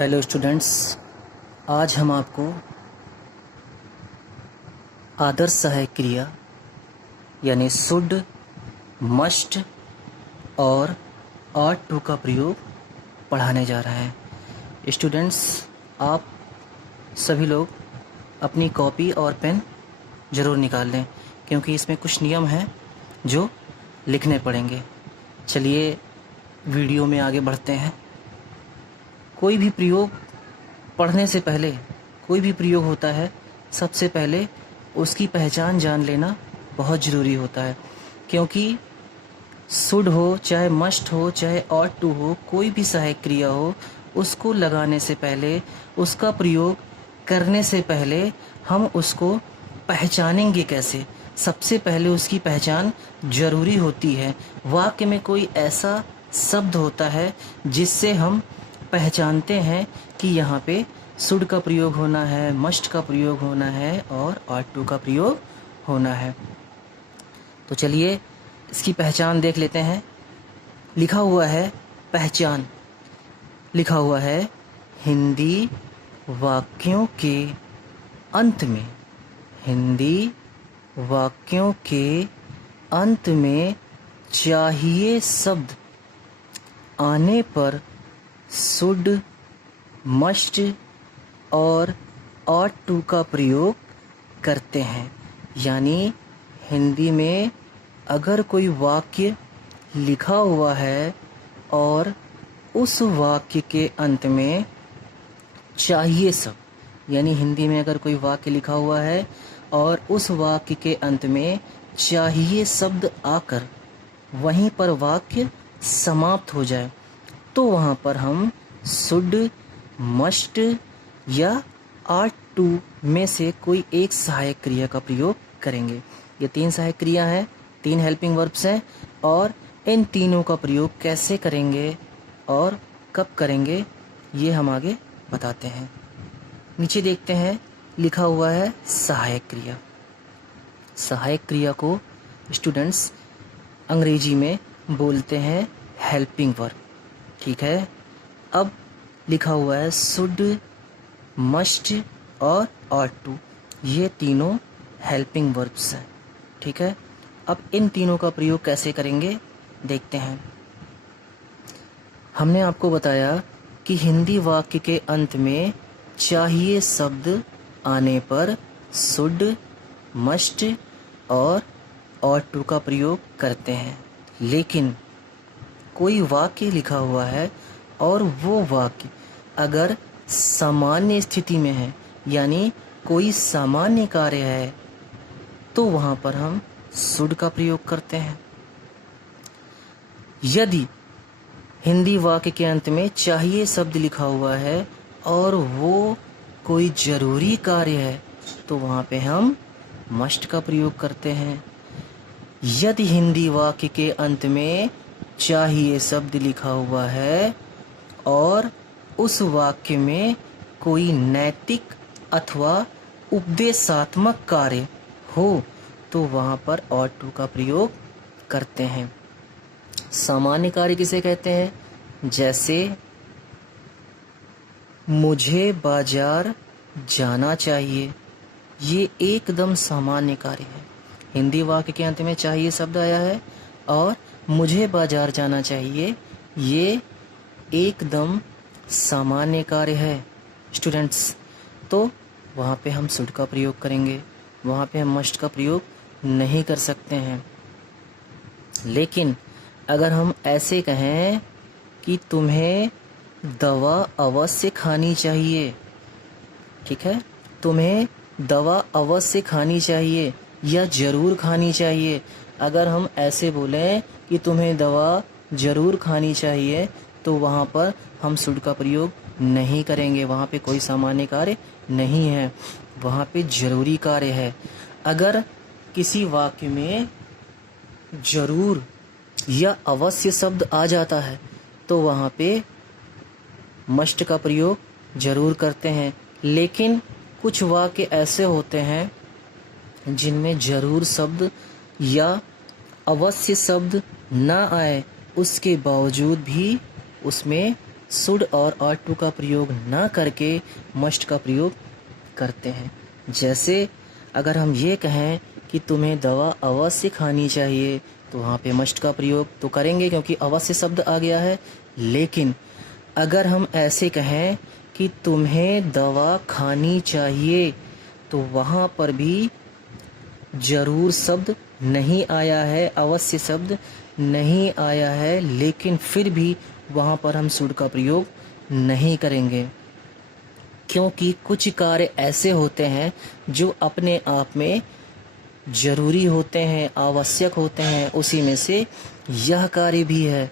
Hello students, आज हम आपको आदर्श सहायक क्रिया यानी शुड, मस्ट और ought टू का प्रयोग पढ़ाने जा रहे हैं। स्टूडेंट्स, आप सभी लोग अपनी कॉपी और पेन ज़रूर निकाल लें, क्योंकि इसमें कुछ नियम हैं जो लिखने पड़ेंगे। चलिए वीडियो में आगे बढ़ते हैं। कोई भी प्रयोग पढ़ने से पहले, कोई भी प्रयोग होता है, सबसे पहले उसकी पहचान जान लेना बहुत ज़रूरी होता है। क्योंकि शुड हो, चाहे मस्ट हो, चाहे ought टू हो, कोई भी सहायक क्रिया हो, उसको लगाने से पहले, उसका प्रयोग करने से पहले हम उसको पहचानेंगे कैसे? सबसे पहले उसकी पहचान ज़रूरी होती है। वाक्य में कोई ऐसा शब्द होता है जिससे हम पहचानते हैं कि यहाँ पे शुड का प्रयोग होना है, मस्ट का प्रयोग होना है और ought टू का प्रयोग होना है। तो चलिए इसकी पहचान देख लेते हैं। लिखा हुआ है पहचान, लिखा हुआ है हिंदी वाक्यों के अंत में, हिंदी वाक्यों के अंत में चाहिए शब्द आने पर शुड, मस्ट और ought टू का प्रयोग करते हैं। यानी हिंदी में अगर कोई वाक्य लिखा हुआ है और उस वाक्य के अंत में चाहिए शब्द, यानी हिंदी में अगर कोई वाक्य लिखा हुआ है और उस वाक्य के अंत में चाहिए शब्द आकर वहीं पर वाक्य समाप्त हो जाए, तो वहाँ पर हम शुड, मस्ट या ought टू में से कोई एक सहायक क्रिया का प्रयोग करेंगे। ये तीन सहायक क्रिया हैं, तीन हेल्पिंग वर्ब्स हैं, और इन तीनों का प्रयोग कैसे करेंगे और कब करेंगे ये हम आगे बताते हैं। नीचे देखते हैं, लिखा हुआ है सहायक क्रिया। सहायक क्रिया को स्टूडेंट्स अंग्रेजी में बोलते हैं हेल्पिंग वर्ब, ठीक है। अब लिखा हुआ है शुड, मस्ट और ought टू, ये तीनों हेल्पिंग वर्ब्स हैं, ठीक है। अब इन तीनों का प्रयोग कैसे करेंगे देखते हैं। हमने आपको बताया कि हिंदी वाक्य के अंत में चाहिए शब्द आने पर शुड, मस्ट और ought टू का प्रयोग करते हैं। लेकिन कोई वाक्य लिखा हुआ है और वो वाक्य अगर सामान्य स्थिति में है, यानी कोई सामान्य कार्य है, तो वहाँ पर हम शुड का प्रयोग करते हैं। यदि हिंदी वाक्य के अंत में चाहिए शब्द लिखा हुआ है और वो कोई ज़रूरी कार्य है, तो वहाँ पे हम मस्ट का प्रयोग करते हैं। यदि हिंदी वाक्य के अंत में चाहिए शब्द लिखा हुआ है और उस वाक्य में कोई नैतिक अथवा उपदेशात्मक कार्य हो, तो वहाँ पर ought टू का प्रयोग करते हैं। सामान्य कार्य किसे कहते हैं? जैसे मुझे बाजार जाना चाहिए, ये एकदम सामान्य कार्य है। हिंदी वाक्य के अंत में चाहिए शब्द आया है और मुझे बाजार जाना चाहिए, ये एकदम सामान्य कार्य है स्टूडेंट्स। तो वहाँ पे हम शुड का प्रयोग करेंगे, वहाँ पे हम मस्ट का प्रयोग नहीं कर सकते हैं। लेकिन अगर हम ऐसे कहें कि तुम्हें दवा अवश्य खानी चाहिए, ठीक है, तुम्हें दवा अवश्य खानी चाहिए या ज़रूर खानी चाहिए, अगर हम ऐसे बोलें कि तुम्हें दवा ज़रूर खानी चाहिए, तो वहाँ पर हम शुड का प्रयोग नहीं करेंगे। वहाँ पे कोई सामान्य कार्य नहीं है, वहाँ पे ज़रूरी कार्य है। अगर किसी वाक्य में ज़रूर या अवश्य शब्द आ जाता है, तो वहाँ पे मस्ट का प्रयोग ज़रूर करते हैं। लेकिन कुछ वाक्य ऐसे होते हैं जिनमें ज़रूर शब्द या अवश्य शब्द ना आए, उसके बावजूद भी उसमें शुड और ought to का प्रयोग ना करके मस्ट का प्रयोग करते हैं। जैसे अगर हम ये कहें कि तुम्हें दवा अवश्य खानी चाहिए, तो वहाँ पे मस्ट का प्रयोग तो करेंगे क्योंकि अवश्य शब्द आ गया है। लेकिन अगर हम ऐसे कहें कि तुम्हें दवा खानी चाहिए, तो वहाँ पर भी जरूर शब्द नहीं आया है, अवश्य शब्द नहीं आया है, लेकिन फिर भी वहाँ पर हम शुड का प्रयोग नहीं करेंगे, क्योंकि कुछ कार्य ऐसे होते हैं जो अपने आप में जरूरी होते हैं, आवश्यक होते हैं। उसी में से यह कार्य भी है।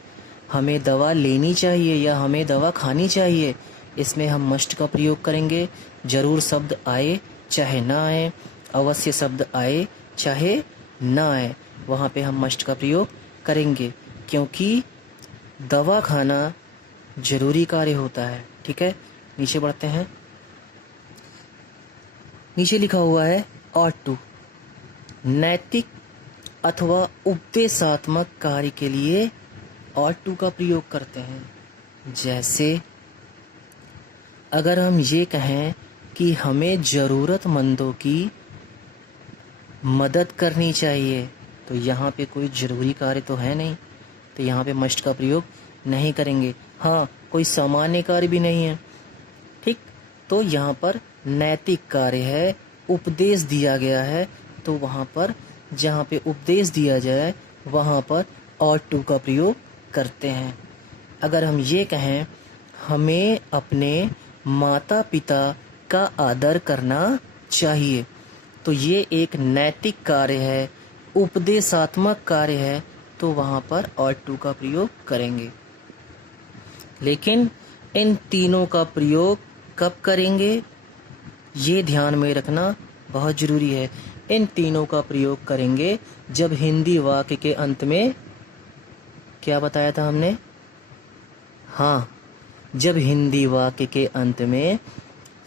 हमें दवा लेनी चाहिए या हमें दवा खानी चाहिए, इसमें हम मस्ट का प्रयोग करेंगे। जरूर शब्द आए चाहे ना आए, अवश्य शब्द आए चाहे ना आए, वहाँ पे हम मस्ट का प्रयोग करेंगे, क्योंकि दवा खाना जरूरी कार्य होता है। ठीक है, नीचे बढ़ते हैं। नीचे लिखा हुआ है ought to, नैतिक अथवा उपदेशात्मक कार्य के लिए ought to का प्रयोग करते हैं। जैसे अगर हम ये कहें कि हमें ज़रूरतमंदों की मदद करनी चाहिए, तो यहाँ पे कोई ज़रूरी कार्य तो है नहीं, तो यहाँ पे मस्ट का प्रयोग नहीं करेंगे। हाँ, कोई सामान्य कार्य भी नहीं है, ठीक, तो यहाँ पर नैतिक कार्य है, उपदेश दिया गया है, तो वहाँ पर जहाँ पे उपदेश दिया जाए वहाँ पर ought to का प्रयोग करते हैं। अगर हम ये कहें हमें अपने माता पिता का आदर करना चाहिए, तो ये एक नैतिक कार्य है, उपदेशात्मक कार्य है, तो वहाँ पर ought to का प्रयोग करेंगे। लेकिन इन तीनों का प्रयोग कब करेंगे, ये ध्यान में रखना बहुत ज़रूरी है। इन तीनों का प्रयोग करेंगे जब हिंदी वाक्य के अंत में, क्या बताया था हमने, हाँ, जब हिंदी वाक्य के अंत में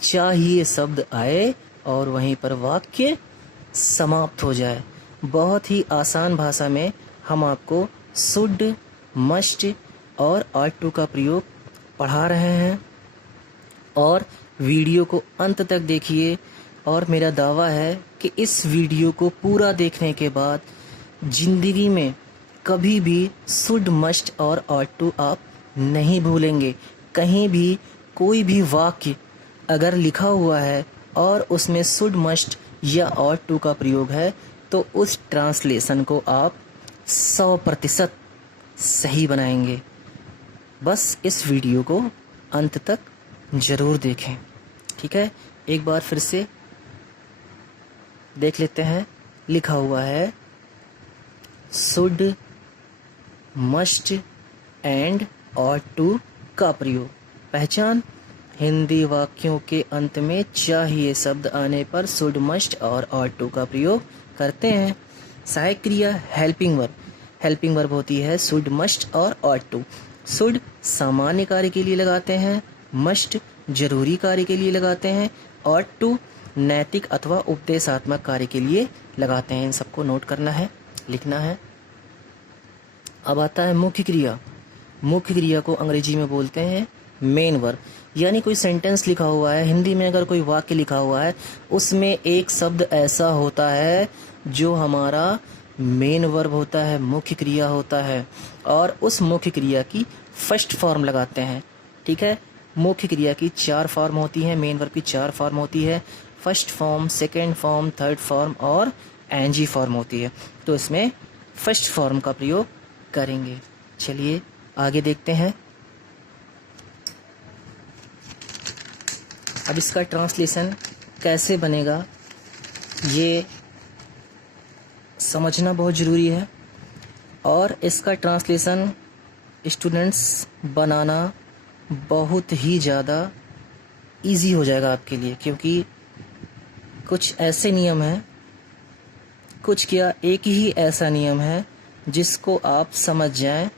चाहिए शब्द आए और वहीं पर वाक्य समाप्त हो जाए। बहुत ही आसान भाषा में हम आपको शुड, मस्ट और ought to का प्रयोग पढ़ा रहे हैं, और वीडियो को अंत तक देखिए। और मेरा दावा है कि इस वीडियो को पूरा देखने के बाद ज़िंदगी में कभी भी शुड, मस्ट और ought to आप नहीं भूलेंगे। कहीं भी कोई भी वाक्य अगर लिखा हुआ है और उसमें शुड, मस्ट या ought to का प्रयोग है, तो उस ट्रांसलेशन को आप 100% सही बनाएंगे। बस इस वीडियो को अंत तक ज़रूर देखें। ठीक है, एक बार फिर से देख लेते हैं। लिखा हुआ है should, must and ought to का प्रयोग। पहचान, हिंदी वाक्यों के अंत में चाहिए शब्द आने पर शुड, मस्ट और ought to का प्रयोग करते हैं। सहायक क्रिया हेल्पिंग वर्ब, हेल्पिंग वर्ब होती है शुड, मस्ट और ought to। शुड सामान्य कार्य के लिए लगाते हैं, मस्ट जरूरी कार्य के लिए लगाते हैं, ought to नैतिक अथवा उपदेशात्मक कार्य के लिए लगाते हैं। इन सबको नोट करना है, लिखना है। अब आता है मुख्य क्रिया। मुख्य क्रिया को अंग्रेजी में बोलते हैं मेन वर्ब। यानी कोई सेंटेंस लिखा हुआ है, हिंदी में अगर कोई वाक्य लिखा हुआ है, उसमें एक शब्द ऐसा होता है जो हमारा मेन वर्ब होता है, मुख्य क्रिया होता है, और उस मुख्य क्रिया की फर्स्ट फॉर्म लगाते हैं। ठीक है, मुख्य क्रिया की 4 फॉर्म होती हैं, मेन वर्ब की 4 फॉर्म होती है, first form, second form, third form और एनजी फॉर्म होती है। तो इसमें फर्स्ट फॉर्म का प्रयोग करेंगे। चलिए आगे देखते हैं। अब इसका ट्रांसलेशन कैसे बनेगा ये समझना बहुत ज़रूरी है, और इसका ट्रांसलेशन स्टूडेंट्स बनाना बहुत ही ज़्यादा इजी हो जाएगा आपके लिए, क्योंकि कुछ ऐसे नियम हैं, कुछ क्या एक ही ऐसा नियम है जिसको आप समझ जाएं,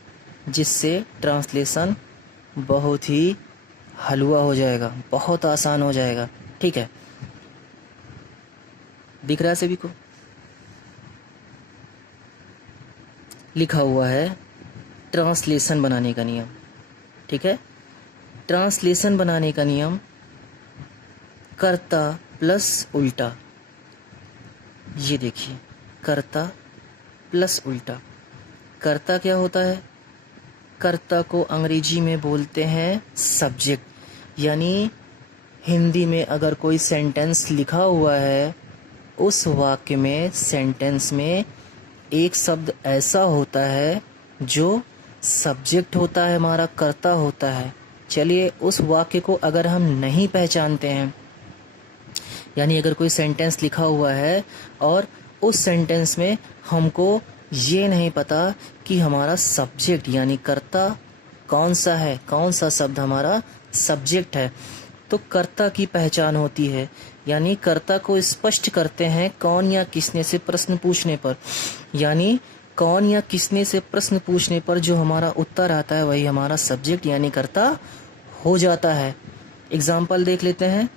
जिससे ट्रांसलेशन बहुत ही हलवा हो जाएगा, बहुत आसान हो जाएगा। ठीक है, दिख रहा है सभी को? लिखा हुआ है ट्रांसलेशन बनाने का नियम। ठीक है, ट्रांसलेशन बनाने का नियम कर्ता प्लस उल्टा। ये देखिए, कर्ता प्लस उल्टा। कर्ता क्या होता है? कर्ता को अंग्रेजी में बोलते हैं सब्जेक्ट। यानी हिंदी में अगर कोई सेंटेंस लिखा हुआ है, उस वाक्य में, सेंटेंस में एक शब्द ऐसा होता है जो सब्जेक्ट होता है, हमारा कर्ता होता है। चलिए, उस वाक्य को अगर हम नहीं पहचानते हैं, यानी अगर कोई सेंटेंस लिखा हुआ है और उस सेंटेंस में हमको ये नहीं पता कि हमारा सब्जेक्ट यानी कर्ता कौन सा है, कौन सा शब्द हमारा सब्जेक्ट है, तो कर्ता की पहचान होती है। यानी कर्ता को स्पष्ट करते हैं कौन या किसने से प्रश्न पूछने पर। यानी कौन या किसने से प्रश्न पूछने पर जो हमारा उत्तर आता है वही हमारा सब्जेक्ट यानी कर्ता हो जाता है। एग्जाम्पल देख लेते हैं।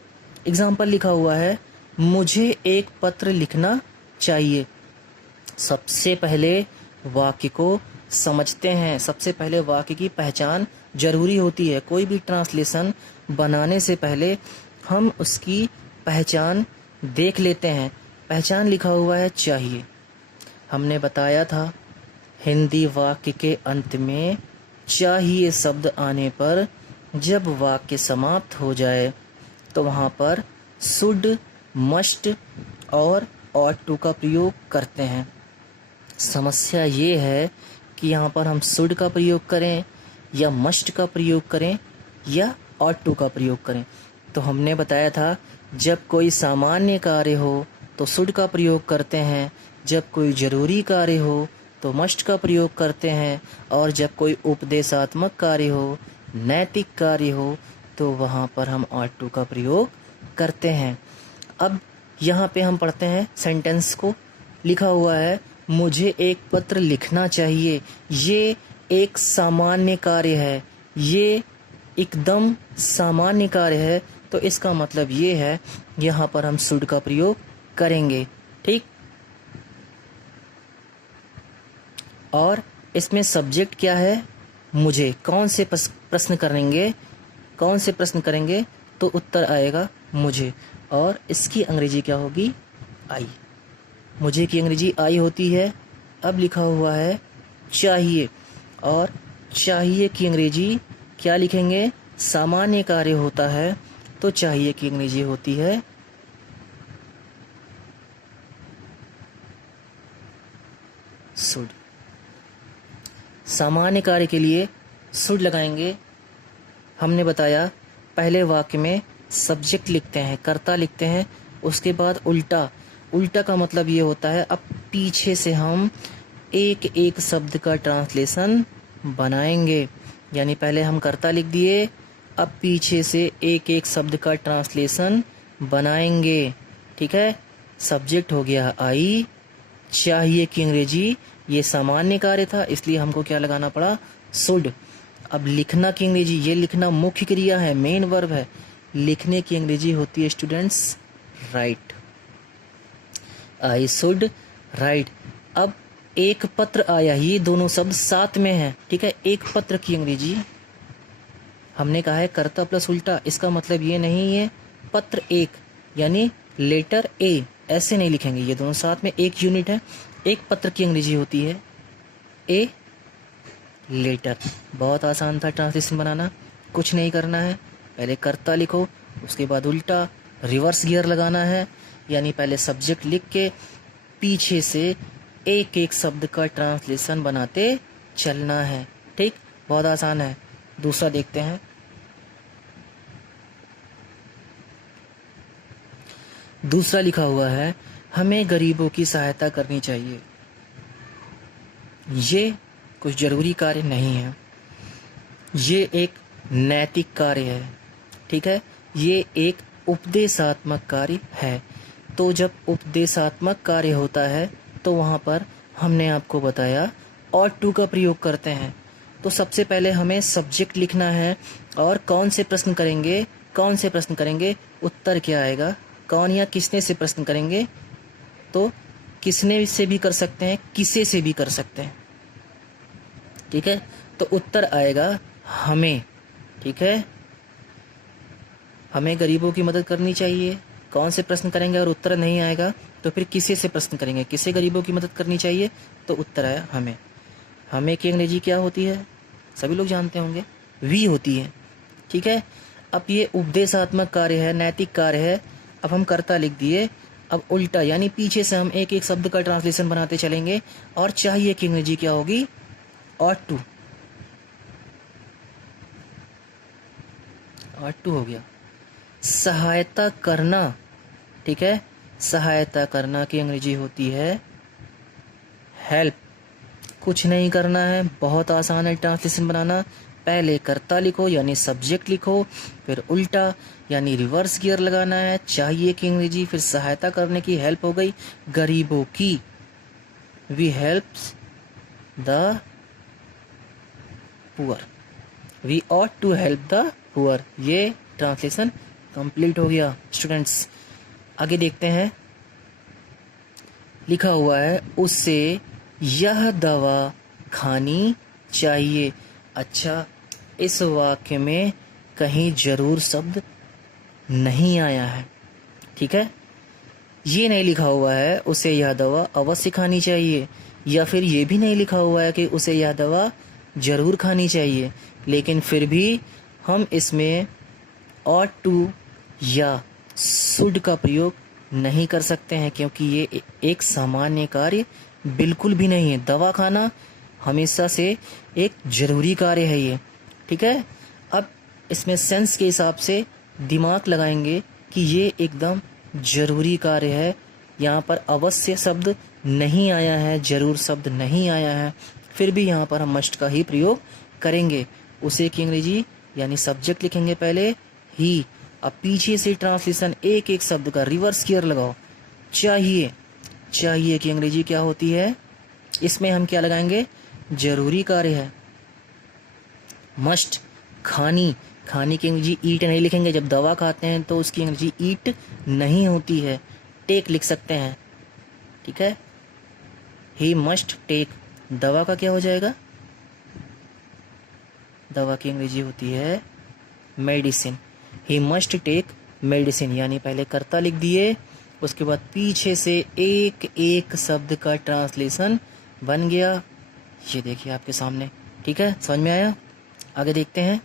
एग्जाम्पल लिखा हुआ है, मुझे एक पत्र लिखना चाहिए। सबसे पहले वाक्य को समझते हैं। सबसे पहले वाक्य की पहचान जरूरी होती है। कोई भी ट्रांसलेशन बनाने से पहले हम उसकी पहचान देख लेते हैं। पहचान लिखा हुआ है चाहिए। हमने बताया था हिंदी वाक्य के अंत में चाहिए शब्द आने पर जब वाक्य समाप्त हो जाए तो वहाँ पर शुड, मस्ट और ought to का प्रयोग करते हैं। समस्या ये है कि यहाँ पर हम शुड का प्रयोग करें या मस्ट का प्रयोग करें या ought to का प्रयोग करें। तो हमने बताया था जब कोई सामान्य कार्य हो तो शुड का प्रयोग करते हैं, जब कोई ज़रूरी कार्य हो तो मस्ट का प्रयोग करते हैं, और जब कोई उपदेशात्मक कार्य हो, नैतिक कार्य हो, तो वहाँ पर हम ought to का प्रयोग करते हैं। अब यहाँ पे हम पढ़ते हैं सेंटेंस को। लिखा हुआ है, मुझे एक पत्र लिखना चाहिए। ये एक सामान्य कार्य है, ये एकदम सामान्य कार्य है, तो इसका मतलब ये है यहाँ पर हम शुड का प्रयोग करेंगे। ठीक, और इसमें सब्जेक्ट क्या है? मुझे। कौन से प्रश्न करेंगे, कौन से प्रश्न करेंगे तो उत्तर आएगा मुझे, और इसकी अंग्रेजी क्या होगी? आई। मुझे की अंग्रेजी आई होती है। अब लिखा हुआ है चाहिए, और चाहिए की अंग्रेजी क्या लिखेंगे? सामान्य कार्य होता है तो चाहिए की अंग्रेजी होती है शुड। सामान्य कार्य के लिए शुड लगाएंगे। हमने बताया पहले वाक्य में सब्जेक्ट लिखते हैं, कर्ता लिखते हैं, उसके बाद उल्टा। उल्टा का मतलब ये होता है अब पीछे से हम एक एक शब्द का ट्रांसलेशन बनाएंगे। यानी पहले हम कर्ता लिख दिए, अब पीछे से एक एक शब्द का ट्रांसलेशन बनाएंगे। ठीक है, सब्जेक्ट हो गया आई, चाहिए की अंग्रेजी, ये सामान्य कार्य था इसलिए हमको क्या लगाना पड़ा? शुड। अब लिखना की अंग्रेजी, ये लिखना मुख्य क्रिया है, मेन वर्ब है, लिखने की अंग्रेजी होती है students right. I should write. अब एक पत्र आया, ये दोनों शब्द साथ में हैं। ठीक है, एक पत्र की अंग्रेजी हमने कहा है कर्ता प्लस उल्टा। इसका मतलब ये नहीं है पत्र एक यानी लेटर ए, ऐसे नहीं लिखेंगे, ये दोनों साथ में एक यूनिट है। एक पत्र की अंग्रेजी होती है ए लेटर। बहुत आसान था ट्रांसलेशन बनाना, कुछ नहीं करना है। पहले कर्ता लिखो, उसके बाद उल्टा रिवर्स गियर लगाना है, यानी पहले सब्जेक्ट लिख के पीछे से एक एक शब्द का ट्रांसलेशन बनाते चलना है। ठीक, बहुत आसान है। दूसरा देखते हैं। दूसरा लिखा हुआ है, हमें गरीबों की सहायता करनी चाहिए। ये कुछ जरूरी कार्य नहीं है, ये एक नैतिक कार्य है। ठीक है, ये एक उपदेशात्मक कार्य है। तो जब उपदेशात्मक कार्य होता है तो वहाँ पर हमने आपको बताया ought to का प्रयोग करते हैं। तो सबसे पहले हमें सब्जेक्ट लिखना है, और कौन से प्रश्न करेंगे, कौन से प्रश्न करेंगे, उत्तर क्या आएगा? कौन या किसने से प्रश्न करेंगे, तो किसने से भी कर सकते हैं, किसे से भी कर सकते हैं। ठीक है, तो उत्तर आएगा हमें। ठीक है, हमें गरीबों की मदद करनी चाहिए। कौन से प्रश्न करेंगे? अगर उत्तर नहीं आएगा तो फिर किसे से प्रश्न करेंगे? किसे गरीबों की मदद करनी चाहिए? तो उत्तर आया हमें। हमें की अंग्रेजी क्या होती है? सभी लोग जानते होंगे, वी होती है। ठीक है। अब ये उपदेशात्मक कार्य है, नैतिक कार्य है। अब हम कर्ता लिख दिए। अब उल्टा यानी पीछे से हम एक एक शब्द का ट्रांसलेशन बनाते चलेंगे। और चाहिए की अंग्रेजी क्या होगी? ought to। ought to हो गया। सहायता करना, ठीक है, सहायता करना की अंग्रेजी होती है हेल्प। कुछ नहीं करना है, बहुत आसान है ट्रांसलेशन बनाना। पहले कर्ता लिखो यानी सब्जेक्ट लिखो, फिर उल्टा यानी रिवर्स गियर लगाना है। चाहिए की अंग्रेजी, फिर सहायता करने की, हेल्प हो गई गरीबों की, we helps the poor, we ought to help the poor. ये ट्रांसलेशन कंप्लीट हो गया स्टूडेंट्स। आगे देखते हैं। लिखा हुआ है उसे यह दवा खानी चाहिए। अच्छा, इस वाक्य में कहीं जरूर शब्द नहीं आया है, ठीक है। ये नहीं लिखा हुआ है उसे यह दवा अवश्य खानी चाहिए, या फिर ये भी नहीं लिखा हुआ है कि उसे यह दवा जरूर खानी चाहिए। लेकिन फिर भी हम इसमें ought to या should का प्रयोग नहीं कर सकते हैं, क्योंकि ये एक सामान्य कार्य बिल्कुल भी नहीं है। दवा खाना हमेशा से एक जरूरी कार्य है ये, ठीक है। अब इसमें सेंस के हिसाब से दिमाग लगाएंगे कि ये एकदम जरूरी कार्य है। यहाँ पर अवश्य शब्द नहीं आया है, जरूर शब्द नहीं आया है, फिर भी यहाँ पर हम मस्ट का ही प्रयोग करेंगे। उसे की अंग्रेजी यानी सब्जेक्ट लिखेंगे पहले ही। अब पीछे से ट्रांसलेशन एक एक शब्द का रिवर्स गियर लगाओ। चाहिए, चाहिए की अंग्रेजी क्या होती है? इसमें हम क्या लगाएंगे? जरूरी कार्य है। मस्ट, खानी, खाने की अंग्रेजी ईट नहीं लिखेंगे। जब दवा खाते हैं तो उसकी अंग्रेजी ईट नहीं होती है, टेक लिख सकते हैं, ठीक है। ही मस्ट टेक, दवा का क्या हो जाएगा? दवा की अंग्रेजी होती है medicine. He must take medicine, यानी पहले कर्ता लिख दिए, उसके बाद पीछे से एक एक शब्द का ट्रांसलेशन बन गया। ये देखिए आपके सामने, ठीक है, समझ में आया? आगे देखते हैं।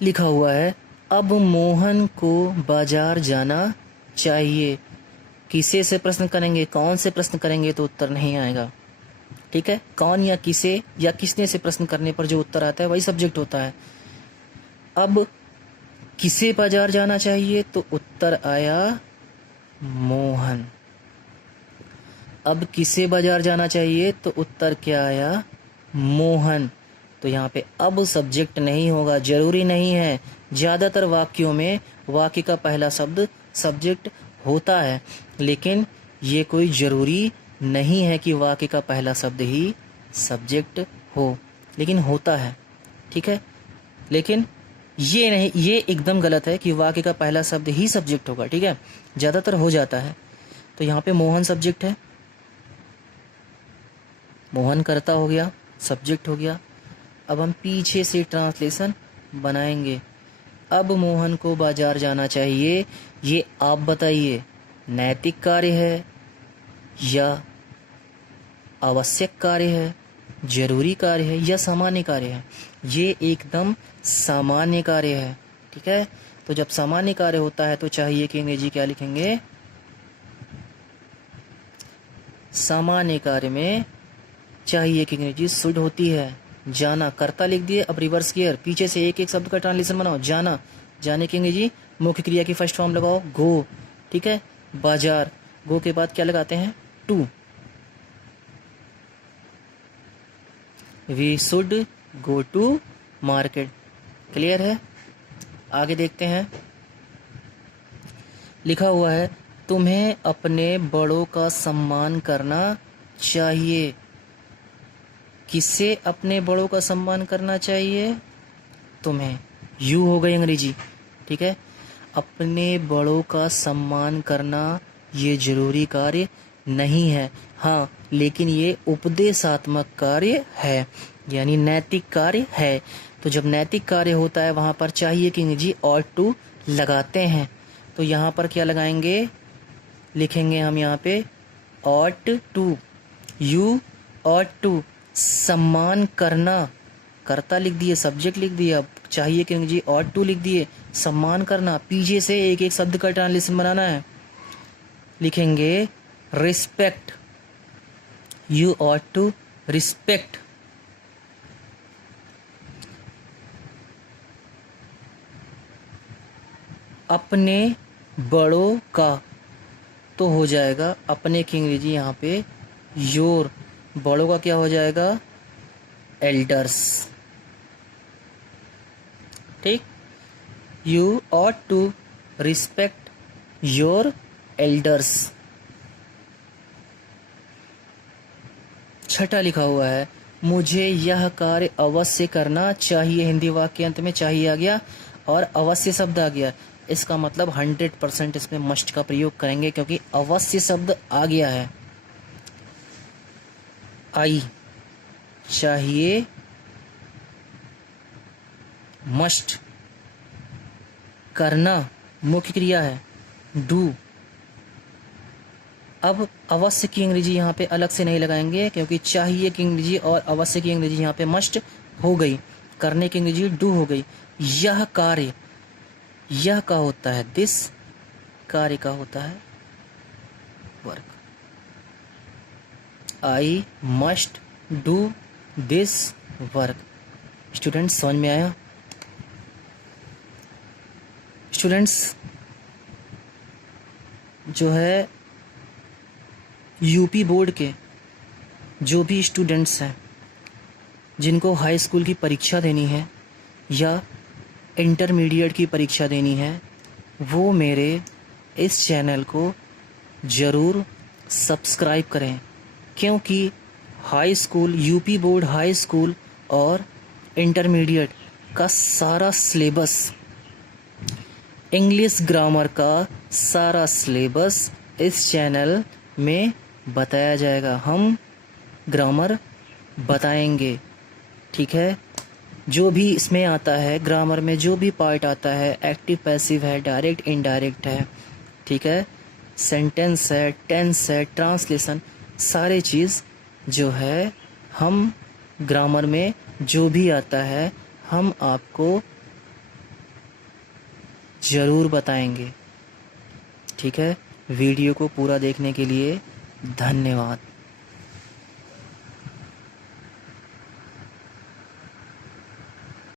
लिखा हुआ है अब मोहन को बाजार जाना चाहिए। किसे से प्रश्न करेंगे? कौन से प्रश्न करेंगे तो उत्तर नहीं आएगा, ठीक है। कौन या किसे या किसने से प्रश्न करने पर जो उत्तर आता है वही सब्जेक्ट होता है। अब किसे बाजार जाना चाहिए तो उत्तर आया मोहन। अब किसे बाजार जाना चाहिए तो उत्तर क्या आया? मोहन। तो यहाँ पे अब सब्जेक्ट नहीं होगा, जरूरी नहीं है। ज्यादातर वाक्यों में वाक्य का पहला शब्द सब्जेक्ट होता है, लेकिन ये कोई जरूरी नहीं है कि वाक्य का पहला शब्द ही सब्जेक्ट हो, लेकिन होता है, ठीक है। लेकिन ये नहीं, ये एकदम गलत है कि वाक्य का पहला शब्द ही सब्जेक्ट होगा, ठीक है। ज्यादातर हो जाता है। तो यहाँ पे मोहन सब्जेक्ट है, मोहन कर्ता हो गया, सब्जेक्ट हो गया। अब हम पीछे से ट्रांसलेशन बनाएंगे। अब मोहन को बाजार जाना चाहिए, ये आप बताइए, नैतिक कार्य है या आवश्यक कार्य है, जरूरी कार्य है या सामान्य कार्य है? ये एकदम सामान्य कार्य है, ठीक है। तो जब सामान्य कार्य होता है तो चाहिए कि अंग्रेजी क्या लिखेंगे? सामान्य कार्य में चाहिए की अंग्रेजी शुड होती है। जाना, कर्ता लिख दिए, अब रिवर्स गियर, पीछे से एक एक शब्द का ट्रांसलेशन बनाओ। जाना, जाने की अंग्रेजी मुख्य क्रिया की फर्स्ट फॉर्म लगाओ, गो, ठीक है। बाजार, गो के बाद क्या लगाते हैं? To. We should go to market. Clear है? आगे देखते हैं। लिखा हुआ है तुम्हें अपने बड़ों का सम्मान करना चाहिए। किसे अपने बड़ों का सम्मान करना चाहिए? तुम्हें, यू हो गई अंग्रेजी, ठीक है। अपने बड़ों का सम्मान करना ये जरूरी कार्य नहीं है, हाँ, लेकिन ये उपदेशात्मक कार्य है, यानी नैतिक कार्य है। तो जब नैतिक कार्य होता है वहाँ पर चाहिए की अंग्रेजी ought to लगाते हैं। तो यहाँ पर क्या लगाएंगे, लिखेंगे हम यहाँ पे ought to, you ought to, सम्मान करना, कर्ता लिख दिए, सब्जेक्ट लिख दिया, अब चाहिए कि अंग्रेजी ought to लिख दिए, सम्मान करना। पीछे से एक एक शब्द का ट्रांसलेशन बनाना है। लिखेंगे respect, you ought to respect. अपने बड़ों का, तो हो जाएगा अपने की अंग्रेजी यहाँ पे योर, बड़ों का क्या हो जाएगा एल्डर्स। ठीक, you ought to respect your elders. छठा लिखा हुआ है मुझे यह कार्य अवश्य करना चाहिए। हिंदी वाक्य अंत में चाहिए आ गया और अवश्य शब्द आ गया। इसका मतलब 100% इसमें मस्ट का प्रयोग करेंगे क्योंकि अवश्य शब्द आ गया है। आई चाहिए, मस्ट करना मुख्य क्रिया है, डू। अब अवश्य की अंग्रेजी यहाँ पे अलग से नहीं लगाएंगे क्योंकि चाहिए की अंग्रेजी और अवश्य की अंग्रेजी यहाँ पे मस्ट हो गई, करने की अंग्रेजी डू हो गई। यह कार्य, यह का होता है दिस, कार्य का होता है work. I must do this work. Students समझ में आया? स्टूडेंट्स जो है यूपी बोर्ड के जो भी स्टूडेंट्स हैं जिनको हाई स्कूल की परीक्षा देनी है या इंटरमीडिएट की परीक्षा देनी है, वो मेरे इस चैनल को ज़रूर सब्सक्राइब करें क्योंकि high school, UP board high school और इंटरमीडिएट का सारा सिलेबस, इंग्लिश ग्रामर का सारा सिलेबस इस चैनल में बताया जाएगा। हम ग्रामर बताएंगे, ठीक है। जो भी इसमें आता है ग्रामर में, जो भी पार्ट आता है, एक्टिव पैसिव है, डायरेक्ट इनडायरेक्ट है, ठीक है, सेंटेंस है, टेंस है, ट्रांसलेशन, सारे चीज़ जो है हम ग्रामर में जो भी आता है हम आपको ज़रूर बताएंगे, ठीक है। वीडियो को पूरा देखने के लिए धन्यवाद।